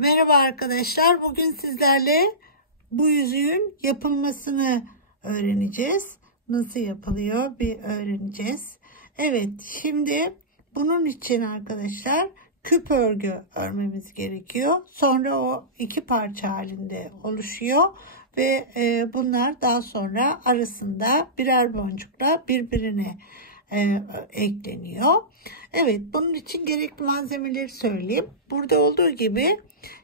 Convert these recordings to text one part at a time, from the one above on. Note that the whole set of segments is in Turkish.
Merhaba arkadaşlar. Bugün sizlerle bu yüzüğün yapılmasını öğreneceğiz. Nasıl yapılıyor bir öğreneceğiz. Evet, şimdi bunun için arkadaşlar küp örgü örmemiz gerekiyor. Sonra o iki parça halinde oluşuyor ve bunlar daha sonra arasında birer boncukla birbirine ekleniyor. Evet, bunun için gerekli malzemeleri söyleyeyim. Burada olduğu gibi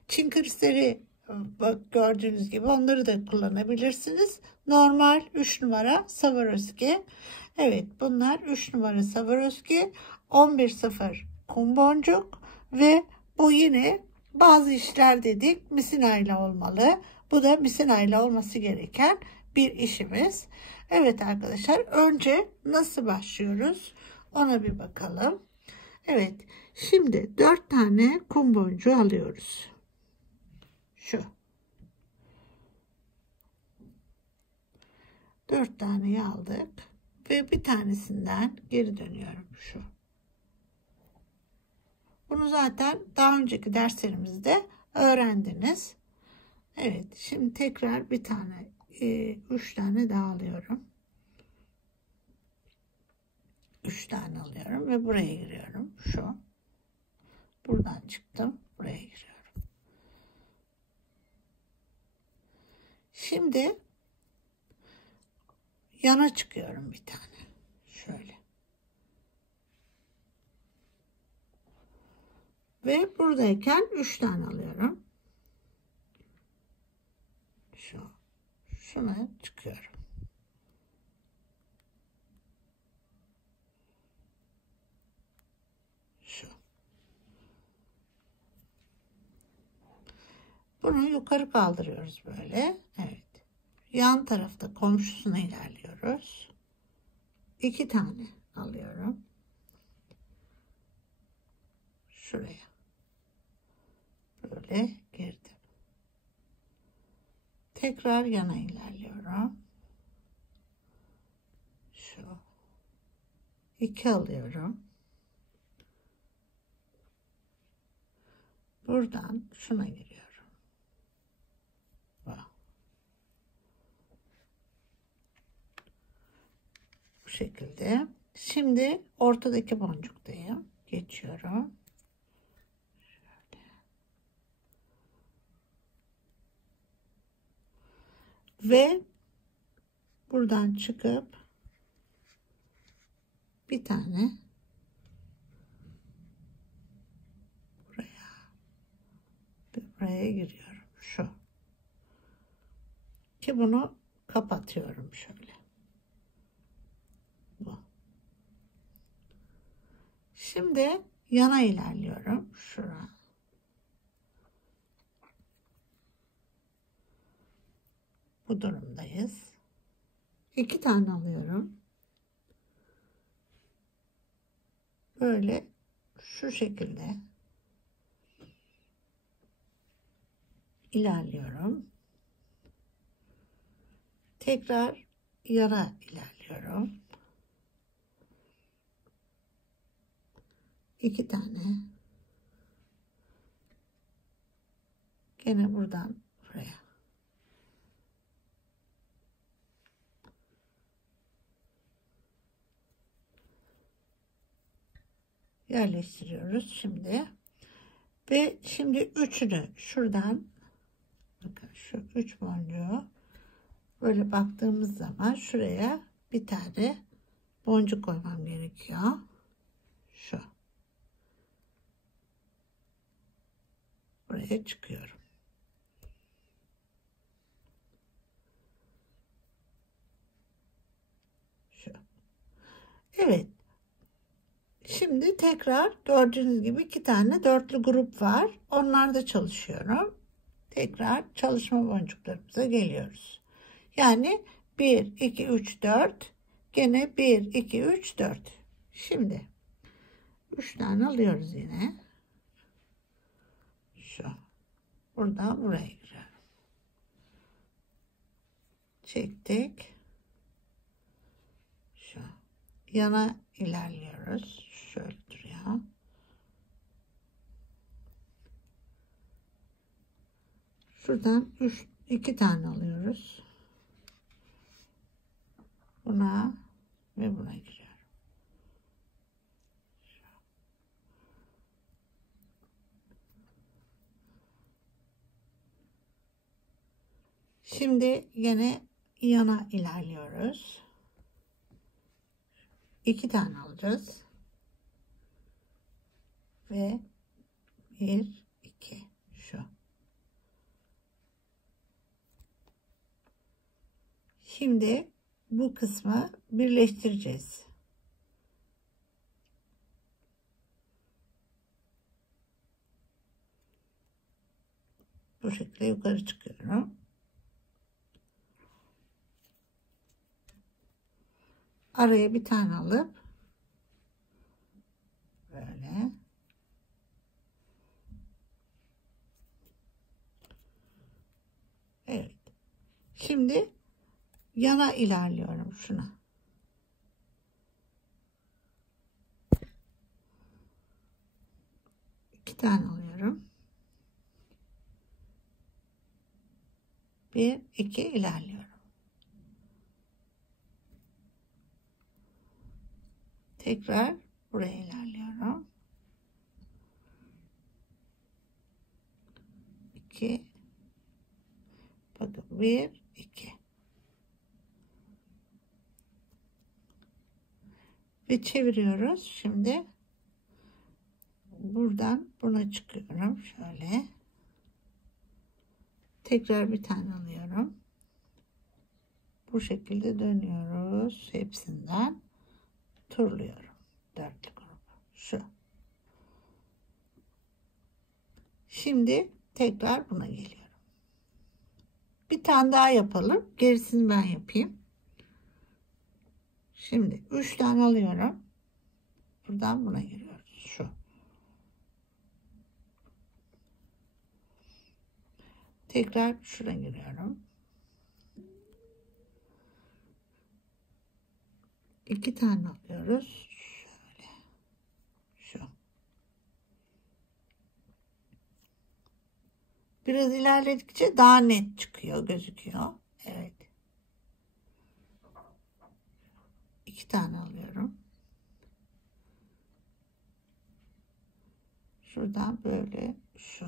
Çin kristali, bak gördüğünüz gibi onları da kullanabilirsiniz. Normal 3 numara Swarovski. Evet, bunlar 3 numara Swarovski, 11.0 kum boncuk ve bu yine bazı işler dedik misinayla olmalı. Bu da misinayla olması gereken bir işimiz. Evet arkadaşlar, önce nasıl başlıyoruz ona bir bakalım. Evet, şimdi 4 tane kum boncuğu alıyoruz. Şu 4 taneyi aldık ve bir tanesinden geri dönüyorum. Şu, bunu zaten daha önceki derslerimizde öğrendiniz. Evet, şimdi tekrar bir tane 3 tane daha alıyorum. 3 tane alıyorum ve buraya giriyorum. Şu, buradan çıktım, buraya giriyorum. Şimdi yana çıkıyorum bir tane. Şöyle. Ve buradayken 3 tane alıyorum. Şuna çıkıyorum. Şu. Bunu yukarı kaldırıyoruz böyle. Evet. Yan tarafta komşusuna ilerliyoruz. 2 tane alıyorum. Şuraya. Böyle girdim. Tekrar yana ilerliyorum. Şu. 2 alıyorum. Buradan şuna giriyorum. Bak. Bu şekilde. Şimdi ortadaki boncuktayım. Geçiyorum. Şöyle. Ve buradan çıkıp bir tane buraya giriyorum. Şu. Ki bunu kapatıyorum şöyle. Bu. Şimdi yana ilerliyorum. Şura. Bu durumdayız. 2 tane alıyorum. Böyle şu şekilde ilerliyorum. Tekrar yana ilerliyorum. 2 tane. Gene buradan buraya. Yerleştiriyoruz şimdi. Ve şimdi üçünü şuradan, bakın şu 3 boncuğu böyle baktığımız zaman şuraya bir tane boncuk koymam gerekiyor. Şu. Buraya çıkıyorum. Şu. Evet. Şimdi tekrar gördüğünüz gibi 2 tane dörtlü grup var. Onlarda çalışıyorum. Tekrar çalışma boncuklarımıza geliyoruz. Yani 1, 2, 3, 4. Gene 1, 2, 3, 4. Şimdi 3 tane alıyoruz yine. Şu. Buradan buraya giriyorum. Çektik. Şu. Yana ilerliyoruz. Şöyle duruyor. Şuradan 2 tane alıyoruz. Buna ve buna giriyorum. Şimdi yine yana ilerliyoruz. 2 tane alacağız. Ve 1, 2 şu. Şimdi bu kısmı birleştireceğiz. Bu şekilde yukarı çıkıyorum. Araya bir tane alıp böyle evet. Şimdi yana ilerliyorum şuna. İki tane alıyorum. 1, 2 ilerliyorum. Tekrar buraya ilerliyorum. 2 bakın 1, 2 ve çeviriyoruz. Şimdi buradan buna çıkıyorum. Şöyle tekrar bir tane alıyorum. Bu şekilde dönüyoruz. Hepsinden turluyorum. Dörtlü grup. Şu. Şimdi tekrar buna geliyorum. Bir tane daha yapalım. Gerisini ben yapayım. Şimdi 3 tane alıyorum. Buradan buna giriyoruz. Şu. Tekrar şuna giriyorum. 2 tane alıyoruz. Şöyle. Şu. Biraz ilerledikçe daha net çıkıyor, gözüküyor. Evet. 2 tane alıyorum. Şuradan böyle şu.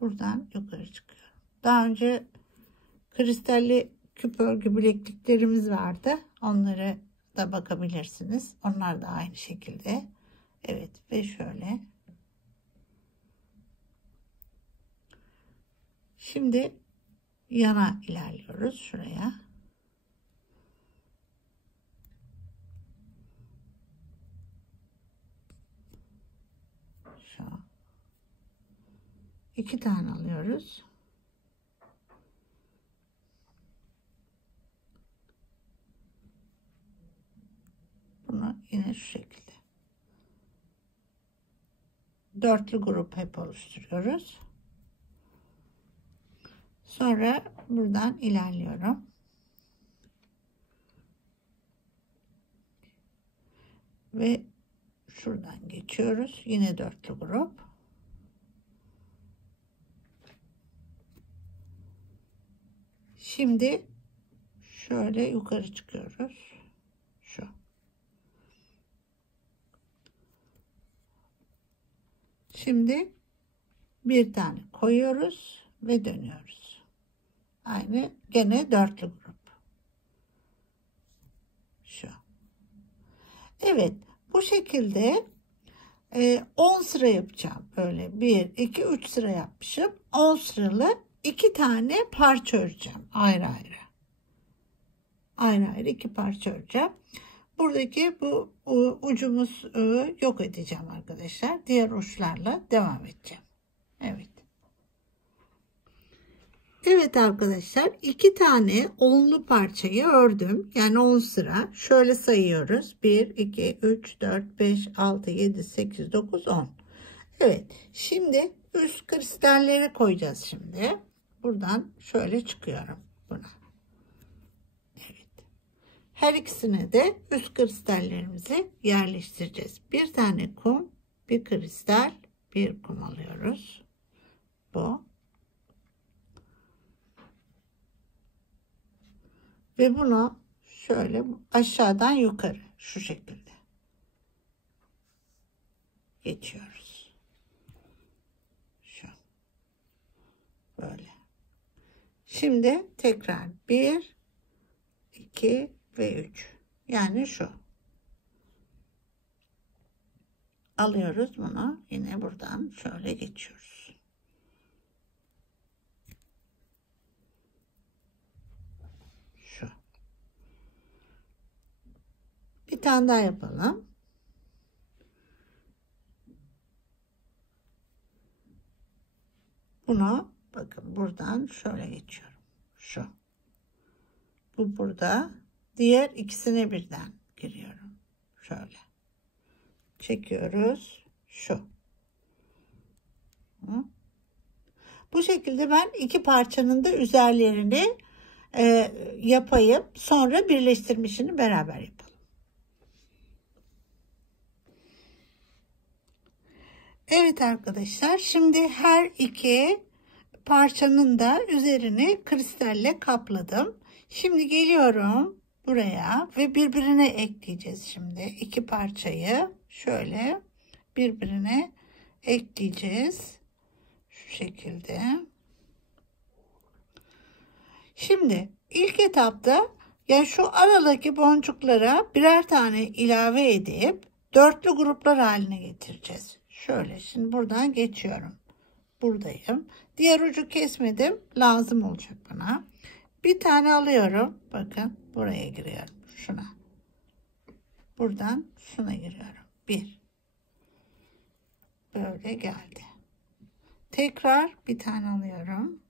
Buradan yukarı çıkıyorum. Daha önce kristalli küp örgü bilekliklerimiz vardı. Onları da bakabilirsiniz. Onlar da aynı şekilde. Evet ve şöyle. Şimdi yana ilerliyoruz şuraya. Şu. 2 tane alıyoruz. Bunu yine şu şekilde. Dörtlü grup hep oluşturuyoruz. Sonra buradan ilerliyorum. Ve şuradan geçiyoruz. Yine dörtlü grup. Şimdi şöyle yukarı çıkıyoruz. Şu. Şimdi bir tane koyuyoruz ve dönüyoruz. Aynı gene dörtlü grup. Şu. Evet, bu şekilde 10 sıra yapacağım. Böyle 1, 2, 3 sıra yapmışım. 10 sıralı 2 tane parça öreceğim. Ayrı ayrı. Ayrı ayrı 2 parça öreceğim. Buradaki bu ucumuz yok edeceğim arkadaşlar. Diğer uçlarla devam edeceğim. Evet. Evet arkadaşlar 2 tane onlu parçayı ördüm. Yani 10 sıra. Şöyle sayıyoruz. 1, 2, 3, 4, 5, 6, 7, 8, 9, 10. Evet. Şimdi üst kristalleri koyacağız şimdi. Buradan şöyle çıkıyorum buna. Evet. Her ikisine de üst kristallerimizi yerleştireceğiz. Bir tane kum, bir kristal, bir kum alıyoruz. Bu. Ve bunu şöyle aşağıdan yukarı şu şekilde geçiyoruz. Şu. Böyle. Şimdi tekrar 1, 2 ve 3. Yani şu. Alıyoruz bunu. Yine buradan şöyle geçiyoruz. Şu. Bir tane daha yapalım. Bunu bakın buradan şöyle geçiyorum. Şu. Bu burada. Diğer ikisine birden giriyorum. Şöyle. Çekiyoruz. Şu. Bu şekilde ben iki parçanın da üzerlerini yapayım. Sonra birleştirmişini beraber yapalım. Evet arkadaşlar. Şimdi her iki parçanın da üzerini kristalle kapladım. Şimdi geliyorum buraya ve birbirine ekleyeceğiz şimdi. İki parçayı şöyle birbirine ekleyeceğiz. Şu şekilde. Şimdi ilk etapta yani şu aradaki boncuklara birer tane ilave edip dörtlü gruplar haline getireceğiz. Şöyle şimdi buradan geçiyorum. Buradayım. Diğer ucu kesmedim. Lazım olacak bana. Bir tane alıyorum. Bakın buraya giriyorum. Şuna. Buradan şuna giriyorum. Bir. Böyle geldi. Tekrar bir tane alıyorum.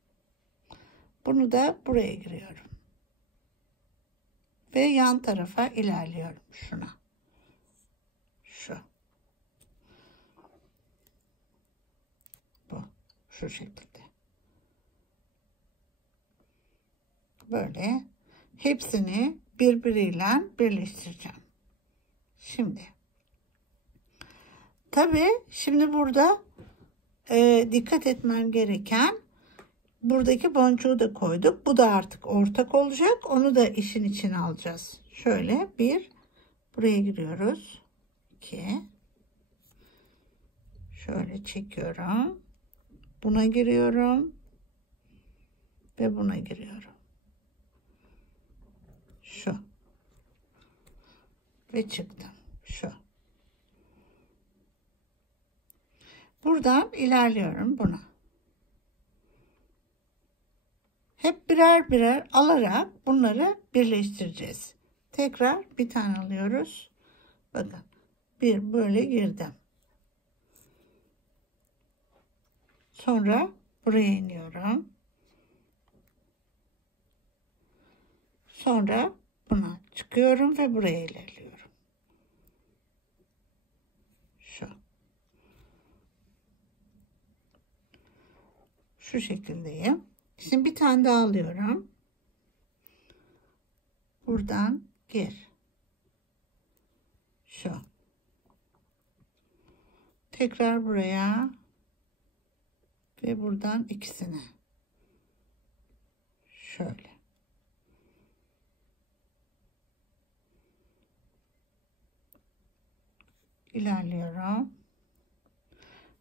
Bunu da buraya giriyorum. Ve yan tarafa ilerliyorum. Şuna. Şu. Bu. Şu şekilde. Böyle hepsini birbiriyle birleştireceğim. Şimdi. Tabii şimdi burada dikkat etmem gereken buradaki boncuğu da koyduk. Bu da artık ortak olacak. Onu da işin içine alacağız. Şöyle bir buraya giriyoruz. 2 şöyle çekiyorum. Buna giriyorum. Ve buna giriyorum. Şu. Ve çıktım. Şu. Buradan ilerliyorum buna. Hep birer birer alarak bunları birleştireceğiz. Tekrar bir tane alıyoruz. Bakın. Bir böyle girdim. Sonra buraya iniyorum. Sonra buna çıkıyorum ve buraya ilerliyorum. Şu. Şu şekildeyim. Şimdi bir tane daha alıyorum. Buradan gir. Şu. Tekrar buraya ve buradan ikisine. Şöyle. İlerliyorum.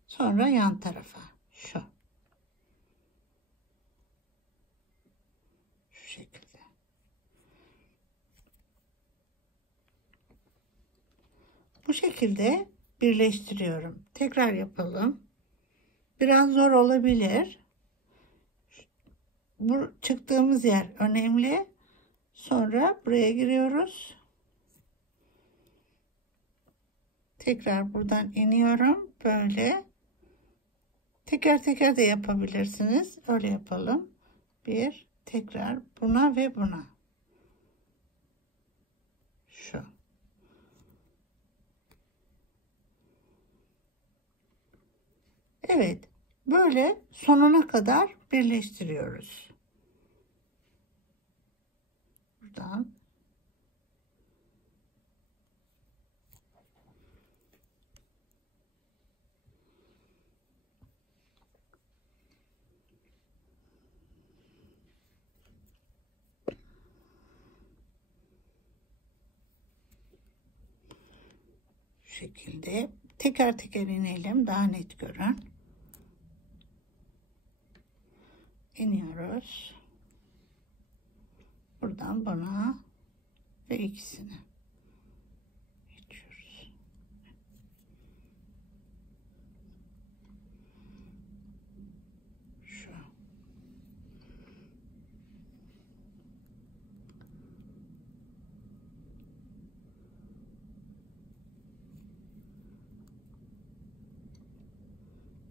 Sonra yan tarafa. Şu. Şu şekilde. Bu şekilde birleştiriyorum. Tekrar yapalım. Biraz zor olabilir. Bu çıktığımız yer önemli. Sonra buraya giriyoruz. Tekrar buradan iniyorum. Böyle. Teker teker de yapabilirsiniz. Öyle yapalım. Bir. Tekrar buna ve buna. Şu. Evet. Böyle sonuna kadar birleştiriyoruz. Buradan şekilde teker teker inelim, daha net görün. İniyoruz. Buradan buna ve ikisini geçiyoruz. Şu.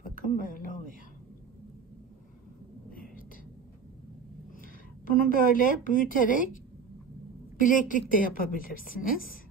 Bakın böyle oluyor. Evet. Bunu böyle büyüterek bileklik de yapabilirsiniz.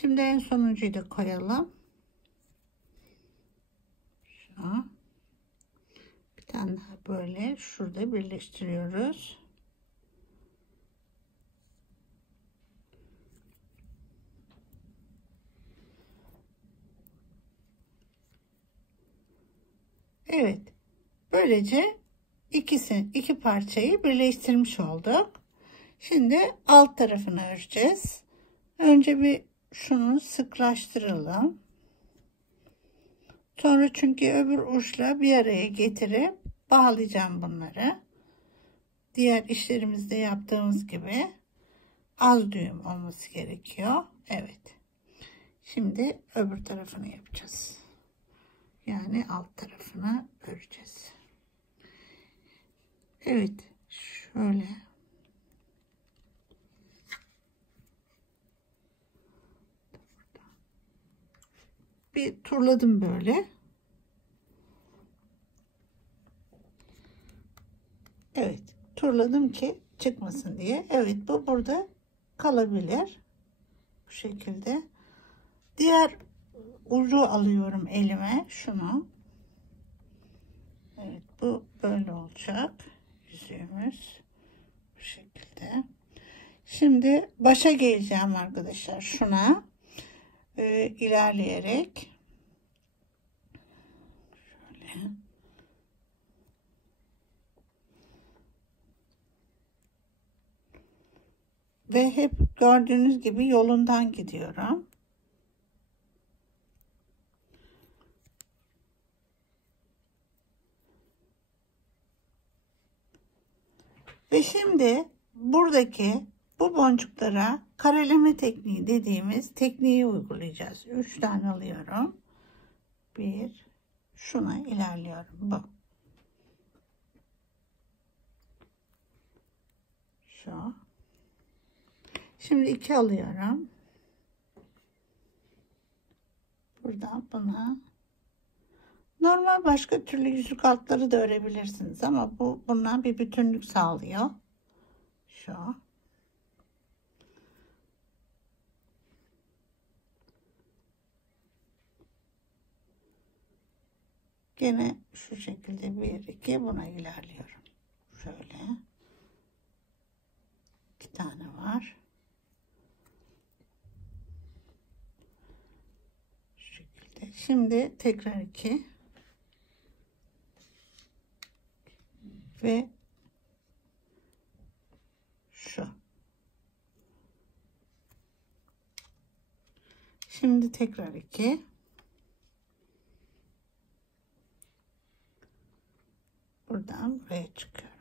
Şimdi en sonuncuyu da koyalım. Şu. Bir tane daha böyle şurada birleştiriyoruz. Evet. Böylece iki parçayı birleştirmiş olduk. Şimdi alt tarafını öreceğiz. Önce bir şunu sıklaştıralım. Sonra çünkü öbür uçla bir araya getirip bağlayacağım bunları. Diğer işlerimizde yaptığımız gibi az düğüm olması gerekiyor. Evet. Şimdi öbür tarafını yapacağız. Yani alt tarafını öreceğiz. Evet. Şöyle. Bir turladım böyle. Evet. Turladım ki çıkmasın diye. Evet, bu burada kalabilir. Bu şekilde. Diğer ucu alıyorum elime. Şunu. Evet, bu böyle olacak. Yüzüğümüz. Bu şekilde. Şimdi başa geleceğim arkadaşlar. Şuna. İlerleyerek. Şöyle. Ve hep gördüğünüz gibi yolundan gidiyorum. Ve şimdi buradaki bu boncuklara kareleme tekniği dediğimiz tekniği uygulayacağız. 3 tane alıyorum. Bir, şuna ilerliyorum. Bu. Şu. Şimdi 2 alıyorum. Buradan buna. Normal başka türlü yüzük altları da örebilirsiniz ama bu bundan bir bütünlük sağlıyor. Şu. Gene şu şekilde 1 2 buna ilerliyorum. Şöyle. 2 tane var. Şu şekilde. Şimdi tekrar 2 ve şu. Şimdi tekrar 2. Buradan buraya çıkıyorum.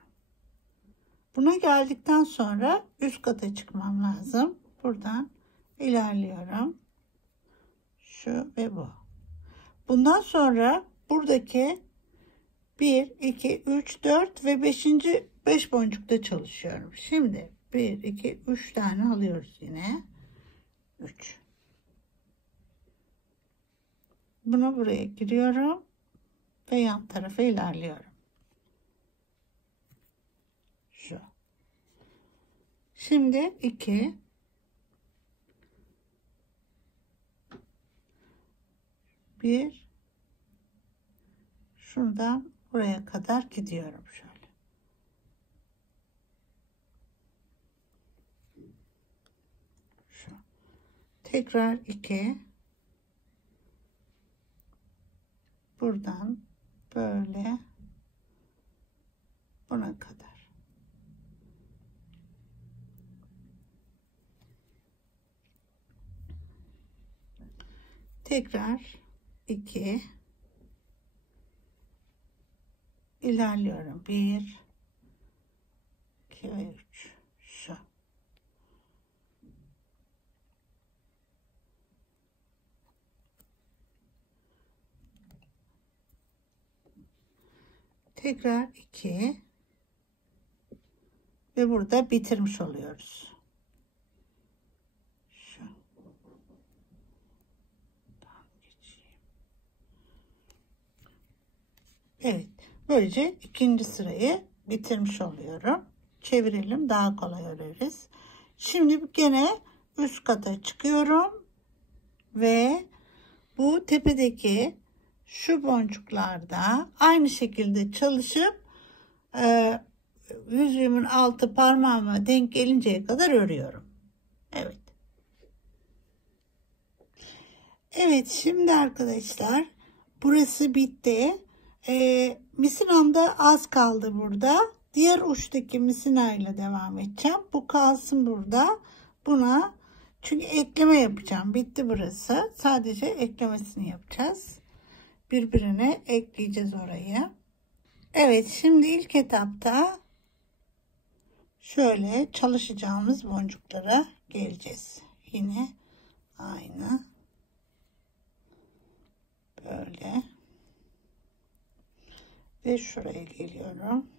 Buna geldikten sonra üst kata çıkmam lazım. Buradan ilerliyorum. Şu ve bu. Bundan sonra buradaki 1, 2, 3, 4 ve 5. 5 boncukta çalışıyorum. Şimdi 1 2 3 tane alıyoruz yine. 3. Bunu buraya giriyorum ve yan tarafa ilerliyorum. Şu. Şimdi 2 1 şuradan buraya kadar gidiyorum şöyle. Şu. Tekrar 2 buradan böyle buna kadar. Tekrar 2 ilerliyorum. 1 2 ve 3 şu. Tekrar 2 ve burada bitirmiş oluyoruz. Şu. Evet. Böylece ikinci sırayı bitirmiş oluyorum. Çevirelim, daha kolay öreriz. Şimdi gene üst kata çıkıyorum ve bu tepedeki şu boncuklarda aynı şekilde çalışıp yüzüğümün altı parmağıma denk gelinceye kadar örüyorum. Evet. Evet, şimdi arkadaşlar burası bitti. Misinamda az kaldı burada. Diğer uçtaki misina ile devam edeceğim. Bu kalsın burada. Buna çünkü ekleme yapacağım. Bitti burası. Sadece eklemesini yapacağız. Birbirine ekleyeceğiz orayı. Evet, şimdi ilk etapta şöyle çalışacağımız boncuklara geleceğiz. Yine aynı. Böyle. Ve şuraya geliyorum.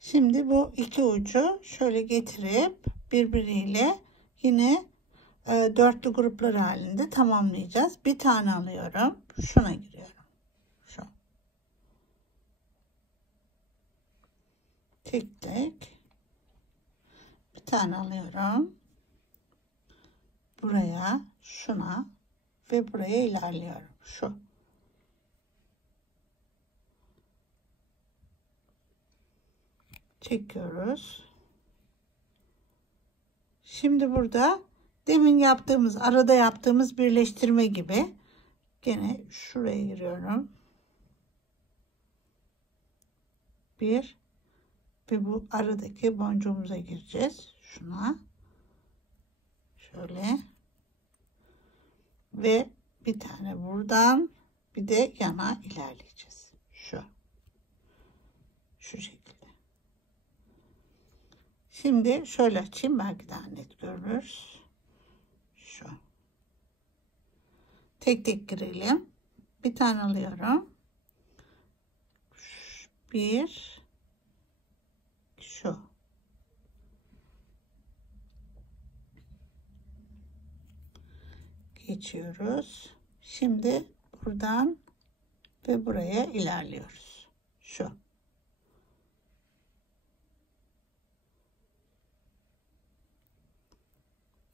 Şimdi bu iki ucu şöyle getirip birbiriyle yine dörtlü gruplar halinde tamamlayacağız. Bir tane alıyorum. Şuna giriyorum. Şu. Tek tek. Bir tane alıyorum. Buraya, şuna ve buraya ilerliyorum. Şu. Çekiyoruz. Şimdi burada demin yaptığımız, arada yaptığımız birleştirme gibi gene şuraya giriyorum. Bir ve bu aradaki boncuğumuza gireceğiz. Şuna. Şöyle. Ve bir tane buradan bir de yana ilerleyeceğiz. Şu. Şu şekilde. Şimdi şöyle açayım, belki daha net görürüz. Şu. Tek tek girelim. Bir tane alıyorum. Bir. Şu. Geçiyoruz. Şimdi buradan ve buraya ilerliyoruz. Şu.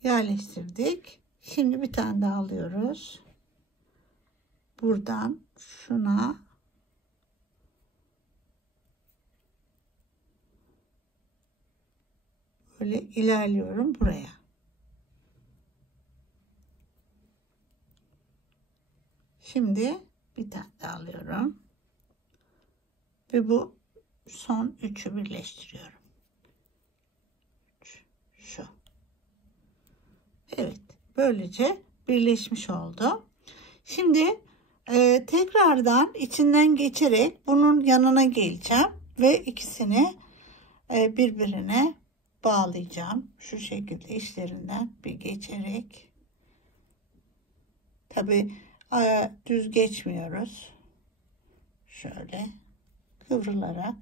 Yerleştirdik. Şimdi bir tane daha alıyoruz. Buradan şuna böyle ilerliyorum buraya. Şimdi bir tane daha alıyorum. Ve bu son üçü birleştiriyorum. Şu. Evet. Böylece birleşmiş oldu. Şimdi tekrardan içinden geçerek bunun yanına geleceğim. Ve ikisini birbirine bağlayacağım. Şu şekilde işlerinden bir geçerek. Tabi düz geçmiyoruz. Şöyle kıvrılarak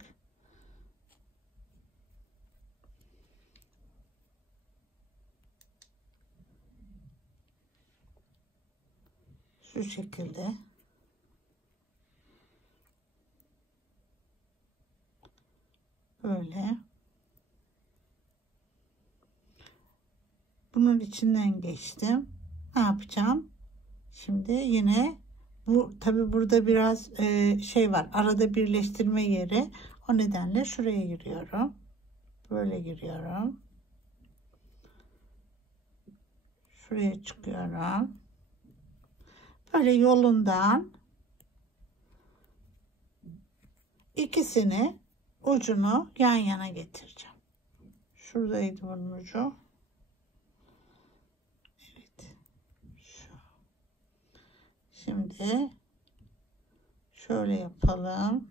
Şu şekilde. Böyle. Bunun içinden geçtim. Ne yapacağım? Şimdi yine bu tabi burada biraz şey var. Arada birleştirme yeri. O nedenle şuraya giriyorum. Böyle giriyorum. Şuraya çıkıyorum. Böyle yolundan ikisini ucunu yan yana getireceğim. Şuradaydı bunun ucu. Evet. Şu. Şimdi şöyle yapalım.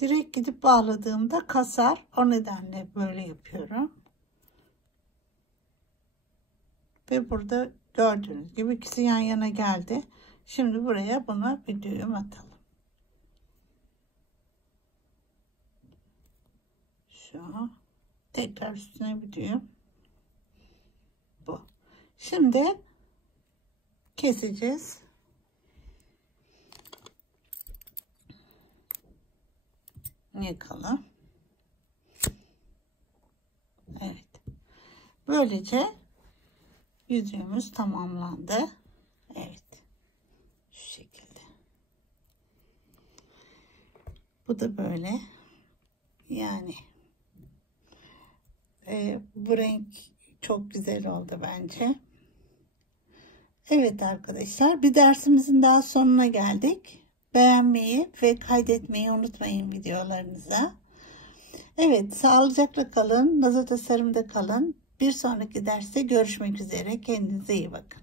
Direkt gidip bağladığımda kasar. O nedenle böyle yapıyorum. Ve burada gördüğünüz gibi ikisi yan yana geldi. Şimdi buraya buna bir düğüm atalım. Şu. Tekrar üstüne bir düğüm. Bu. Şimdi keseceğiz. Yakalım. Evet. Böylece yüzüğümüz tamamlandı. Evet. Şu şekilde. Bu da böyle. Yani bu renk çok güzel oldu bence. Evet arkadaşlar, bir dersimizin daha sonuna geldik. Beğenmeyi ve kaydetmeyi unutmayın videolarınıza. Evet, sağlıcakla kalın, Nazo Tasarım'da kalın. Bir sonraki derste görüşmek üzere. Kendinize iyi bakın.